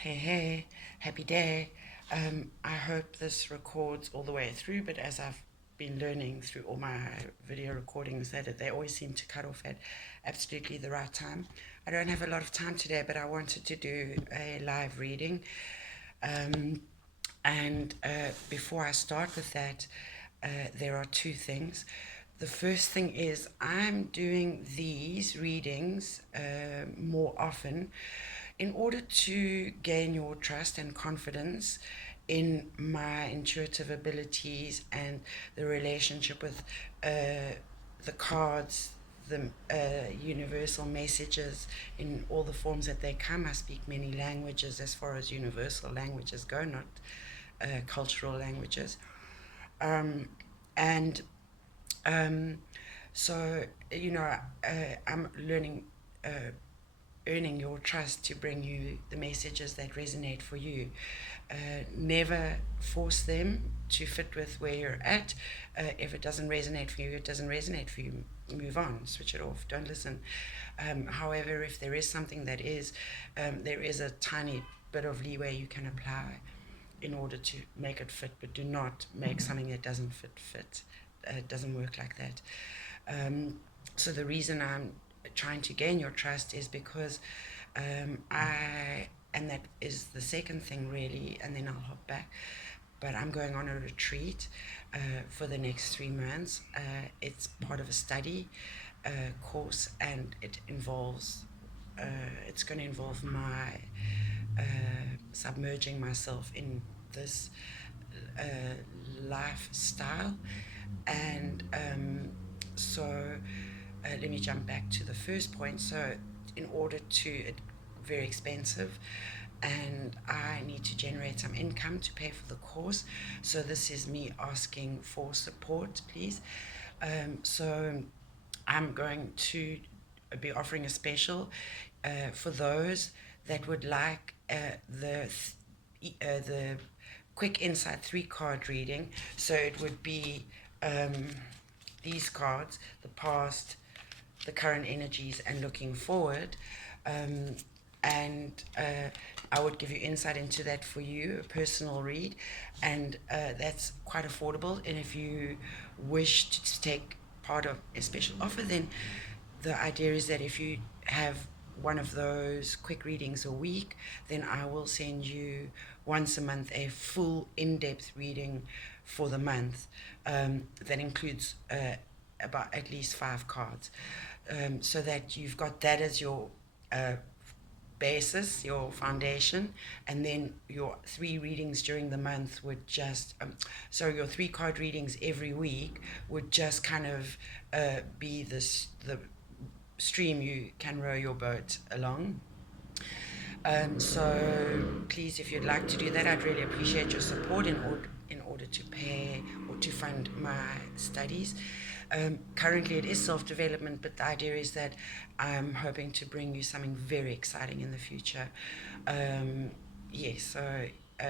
Hey, happy day. I hope this records all the way through, but as I've been learning through all my video recordings, that they always seem to cut off at absolutely the right time. I don't have a lot of time today, but I wanted to do a live reading. Um, and before I start with that, there are two things. The first thing is I'm doing these readings more often in order to gain your trust and confidence in my intuitive abilities and the relationship with the cards, the universal messages in all the forms that they come. I speak many languages as far as universal languages go, not cultural languages. Um, and um, so, I'm learning, earning your trust to bring you the messages that resonate for you. Never force them to fit with where you're at. If it doesn't resonate for you, it doesn't resonate for you. Move on, switch it off, don't listen. However, if there is something that is, there is a tiny bit of leeway you can apply in order to make it fit, but do not make something that doesn't fit. It doesn't work like that. So the reason I'm trying to gain your trust is because and that is the second thing really, and then I'll hop back. But I'm going on a retreat for the next 3 months. It's part of a study course, and it's going to involve my submerging myself in this uh, lifestyle. And let me jump back to the first point. So, in order to, it's very expensive, and I need to generate some income to pay for the course. So, this is me asking for support, please. So, I'm going to be offering a special for those that would like the quick insight 3 card reading. So it would be these cards: the past, the current energies, and looking forward. And I would give you insight into that for you, a personal read, and that's quite affordable. And if you wish to take part of a special offer, then the idea is that if you have one of those quick readings a week, then I will send you once a month a full in-depth reading for the month that includes about at least 5 cards, so that you've got that as your uh, basis, your foundation, and then your 3 readings during the month would just, so your 3 card readings every week would just kind of be the stream you can row your boat along. So please, if you'd like to do that, I'd really appreciate your support in order to pay or to fund my studies. Currently, it is self-development, but the idea is that I'm hoping to bring you something very exciting in the future. Um, yes, so uh,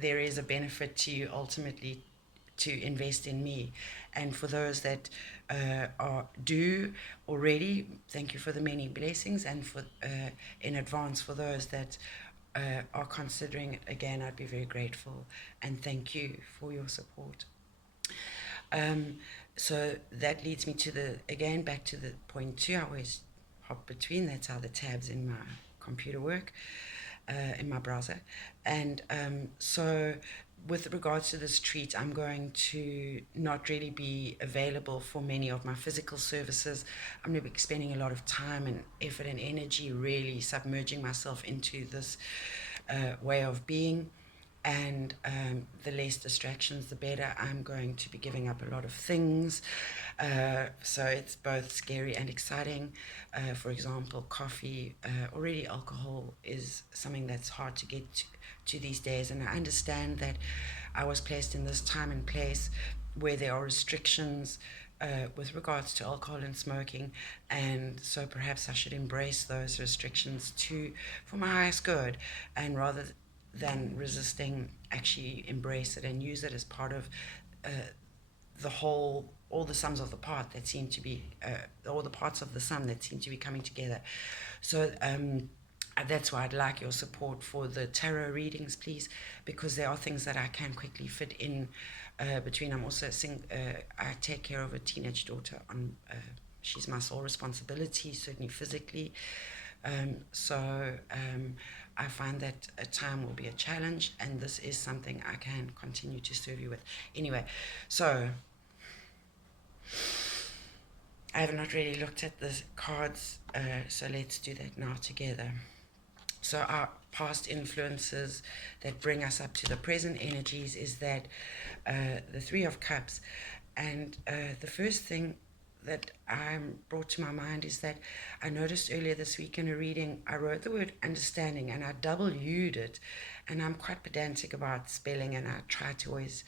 there is a benefit to you ultimately to invest in me. And for those that do already, thank you for the many blessings, and for in advance for those that are considering it. Again, I'd be very grateful, and thank you for your support. Um, so that leads me to back to the point 2. I always hop between. That's how the tabs in my computer work, in my browser. And so with regards to this treat, I'm going to not really be available for many of my physical services. I'm going to be spending a lot of time and effort and energy really submerging myself into this way of being. And the less distractions, the better. I'm going to be giving up a lot of things. So it's both scary and exciting. For example, coffee, already alcohol is something that's hard to get to these days. And I understand that I was placed in this time and place where there are restrictions with regards to alcohol and smoking, and so perhaps I should embrace those restrictions for my highest good, and rather than resisting, actually embrace it and use it as part of uh, the whole, all the sums of the part that seem to be, all the parts of the sum that seem to be coming together. So That's why I'd like your support for the tarot readings, please, because there are things that I can quickly fit in between. I'm also I take care of a teenage daughter. She's my sole responsibility, certainly physically. So I find that a time will be a challenge, and this is something I can continue to serve you with. Anyway, so I have not really looked at the cards, so let's do that now together. So our past influences that bring us up to the present energies is that the Three of Cups. And the first thing that brought to my mind is that I noticed earlier this week in a reading, I wrote the word understanding and I double U'd it. And I'm quite pedantic about spelling, and I try to always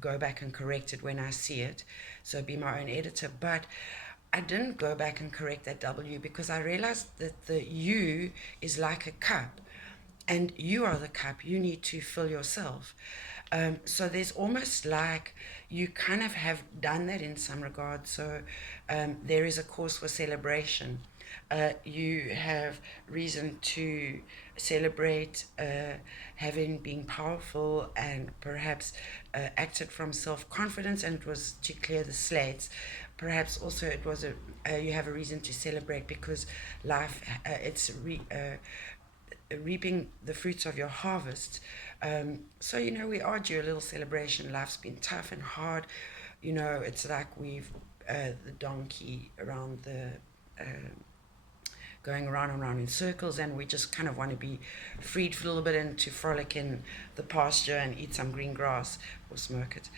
go back and correct it when I see it. So be my own editor. But I didn't go back and correct that W because I realized that the U is like a cup, and you are the cup. You need to fill yourself. So there's almost like you kind of have done that in some regard. So there is a cause for celebration. You have reason to celebrate having been powerful and perhaps acted from self-confidence, and it was to clear the slates. Perhaps also it was you have a reason to celebrate because life reaping the fruits of your harvest. So we are due a little celebration. Life's been tough and hard. It's like we've the donkey around the going around and around in circles, and we just kind of want to be freed for a little bit and to frolic in the pasture and eat some green grass or smoke it.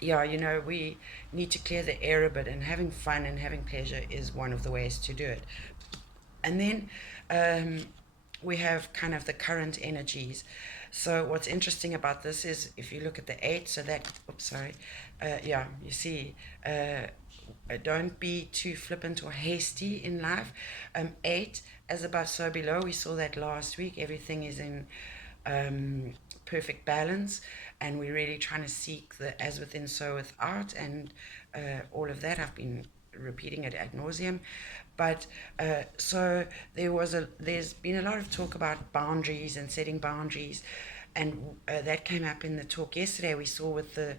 We need to clear the air a bit, and having fun and having pleasure is one of the ways to do it. And then we have kind of the current energies. So what's interesting about this is if you look at the 8, so that, you see, don't be too flippant or hasty in life. 8, as above, so below. We saw that last week. Everything is in perfect balance, and we're really trying to seek the as within, so without, and all of that. I've been repeating it ad nauseum. But so there's been a lot of talk about boundaries and setting boundaries, and that came up in the talk yesterday. We saw with the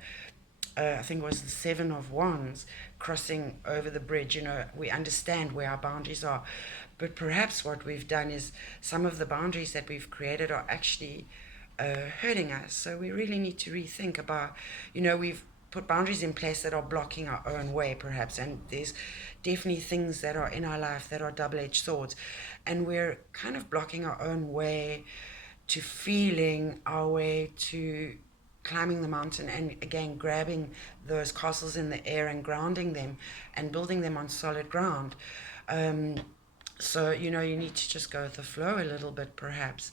I think it was the 7 of Wands crossing over the bridge. We understand where our boundaries are, but perhaps what we've done is some of the boundaries that we've created are actually hurting us. So we really need to rethink about, we've put boundaries in place that are blocking our own way, perhaps, and there's definitely things that are in our life that are double-edged swords, and we're kind of blocking our own way to feeling our way to climbing the mountain, and again grabbing those castles in the air and grounding them and building them on solid ground. So you need to just go with the flow a little bit, perhaps.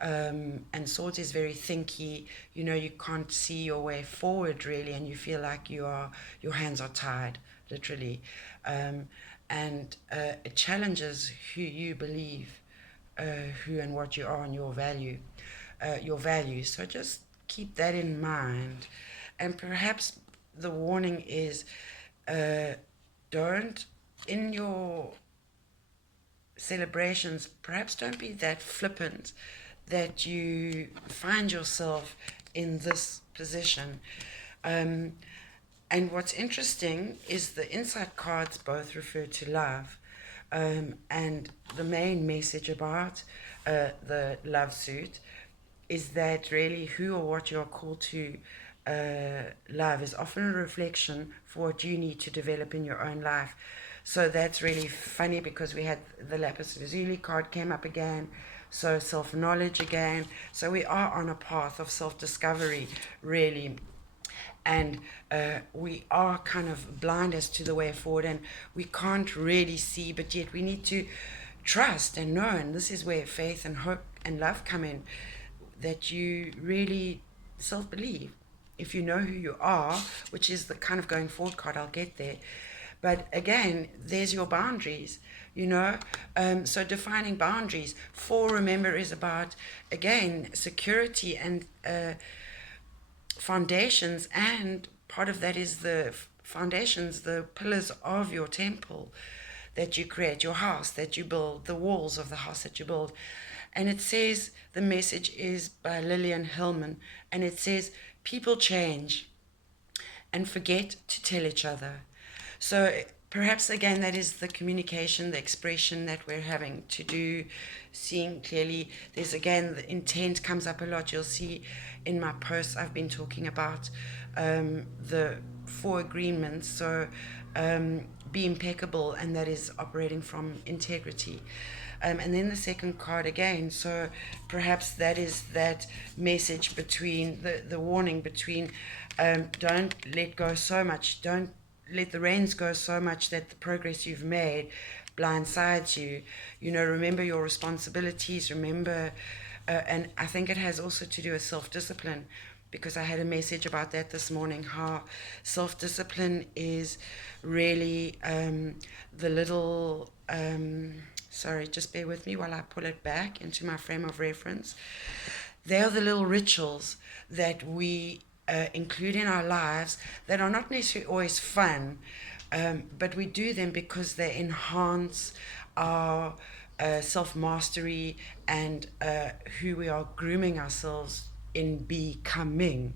And swords is very thinky. You can't see your way forward really, and you feel like your hands are tied, literally. And it challenges who you believe, who and what you are, and your values. So just keep that in mind. And perhaps the warning is, don't, in your celebrations, perhaps don't be that flippant that you find yourself in this position. And what's interesting is the inside cards both refer to love, and the main message about the love suit is that really who or what you're called to love is often a reflection for what you need to develop in your own life. So that's really funny because we had the Lapis Lazuli card came up again, so self-knowledge again. So we are on a path of self-discovery, really. And we are kind of blind as to the way forward, and we can't really see, but yet we need to trust and know. And this is where faith and hope and love come in, that you really self-believe. If you know who you are, which is the kind of going forward card, I'll get there. But again, there's your boundaries, so defining boundaries. 4, remember, is about, again, security and foundations, and part of that is the foundations, the pillars of your temple. that you create, your house that you build, the walls of the house that you build. And it says, the message is by Lillian Hillman, and it says, people change and forget to tell each other. So perhaps again, that is the communication, the expression that we're having to do, seeing clearly. There's again, the intent comes up a lot. You'll see in my posts I've been talking about the 4 agreements. So be impeccable, and that is operating from integrity. And then the second card again, so perhaps that is that message between the warning between don't let go so much, don't let the reins go so much that the progress you've made blindsides you. You know, remember your responsibilities, remember, and I think it has also to do with self-discipline, because I had a message about that this morning, how self-discipline is really the little, sorry, just bear with me while I pull it back into my frame of reference. They are the little rituals that we include in our lives that are not necessarily always fun, but we do them because they enhance our self-mastery and who we are grooming ourselves in becoming.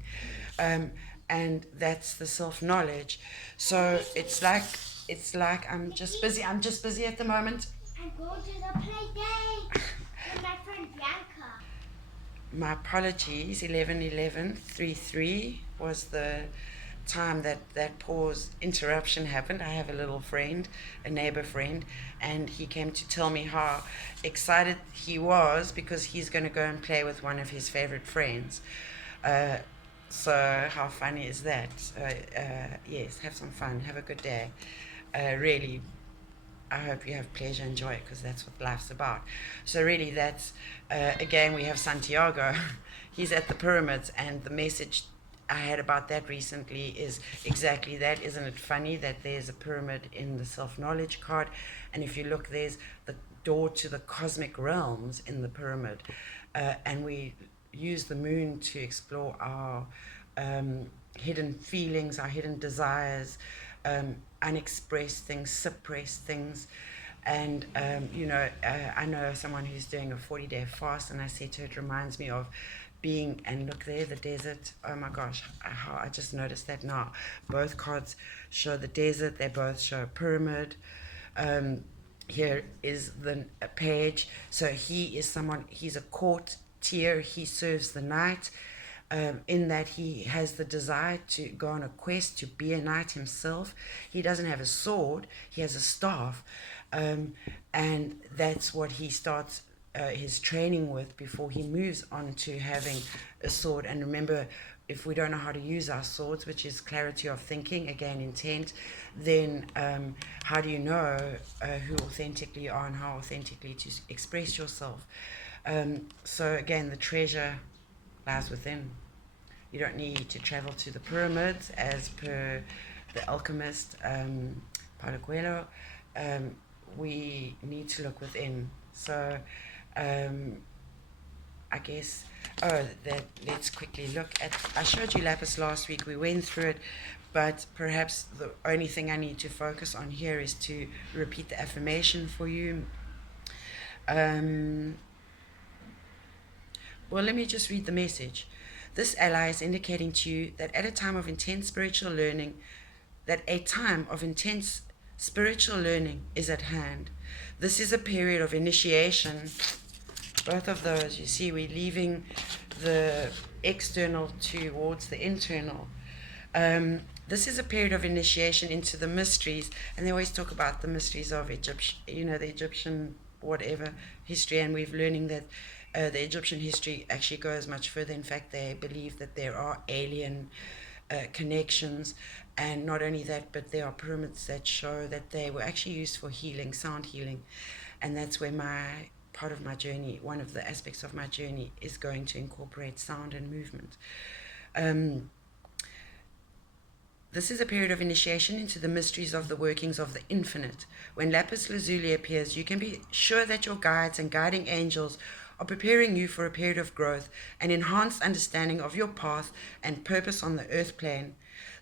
And that's the self-knowledge. So it's like I'm just busy at the moment. I'm going to the play day with my friend Bianca. My apologies, 11:11:33 was the time that pause interruption happened. I have a little friend, a neighbor friend, and he came to tell me how excited he was because he's going to go and play with one of his favorite friends. So how funny is that? Yes, have some fun, have a good day. Really, I hope you have pleasure, enjoy it, because that's what life's about. So really, that's again, we have Santiago. He's at the pyramids, and the message I had about that recently is exactly that. Isn't it funny that there's a pyramid in the self-knowledge card, and if you look, there's the door to the cosmic realms in the pyramid, and we use the moon to explore our hidden feelings, our hidden desires, unexpressed things, suppressed things. And I know someone who's doing a 40-day fast, and I said to her, it reminds me of being, and look there, the desert. Oh my gosh, how I just noticed that now. Both cards show the desert, they both show a pyramid. Here is a page. So he is someone, he's a courtier, he serves the knight. In that he has the desire to go on a quest to be a knight himself. He doesn't have a sword, he has a staff, and that's what he starts his training with before he moves on to having a sword. And remember, if we don't know how to use our swords, which is clarity of thinking, again intent, then how do you know who authentically you are and how authentically to express yourself? So again, the treasure lies within. You don't need to travel to the pyramids, as per the alchemist Paulo Coelho. We need to look within. So I guess, let's quickly look at, I showed you Lapis last week, we went through it, but perhaps the only thing I need to focus on here is to repeat the affirmation for you. Well, let me just read the message. This ally is indicating to you that at a time of intense spiritual learning, is at hand. This is a period of initiation. Both of those, you see, we're leaving the external towards the internal. This is a period of initiation into the mysteries, and they always talk about the mysteries of Egyptian, the Egyptian whatever history, and we're learning that the Egyptian history actually goes much further. In fact, they believe that there are alien connections, and not only that, but there are pyramids that show that they were actually used for healing, sound healing, and that's where part of my journey, one of the aspects of my journey, is going to incorporate sound and movement. This is a period of initiation into the mysteries of the workings of the infinite. When Lapis Lazuli appears, you can be sure that your guides and guiding angels are preparing you for a period of growth and enhanced understanding of your path and purpose on the earth plane.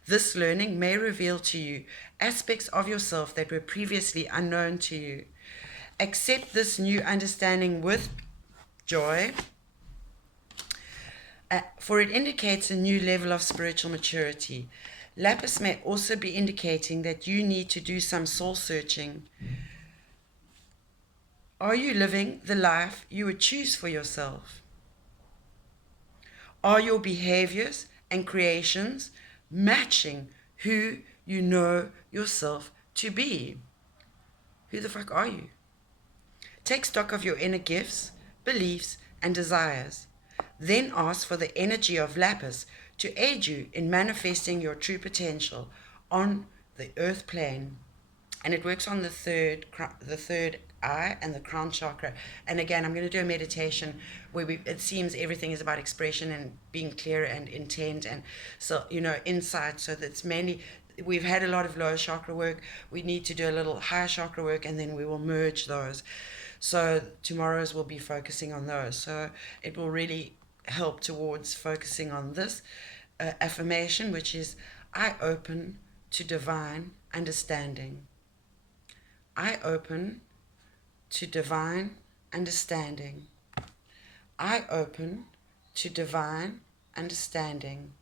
This learning may reveal to you aspects of yourself that were previously unknown to you. Accept this new understanding with joy, for it indicates a new level of spiritual maturity. Lapis may also be indicating that you need to do some soul searching. Are you living the life you would choose for yourself? Are your behaviors and creations matching who you know yourself to be? Who the fuck are you? Take stock of your inner gifts, beliefs, and desires. Then ask for the energy of Lapis to aid you in manifesting your true potential on the earth plane. And it works on the third eye and the crown chakra. And again, I'm going to do a meditation where it seems everything is about expression and being clear and intent and so insight. So that's mainly, we've had a lot of lower chakra work. We need to do a little higher chakra work, and then we will merge those. So tomorrow's will be focusing on those. So it will really help towards focusing on this affirmation, which is, I open to divine understanding. I open to divine understanding. I open to divine understanding.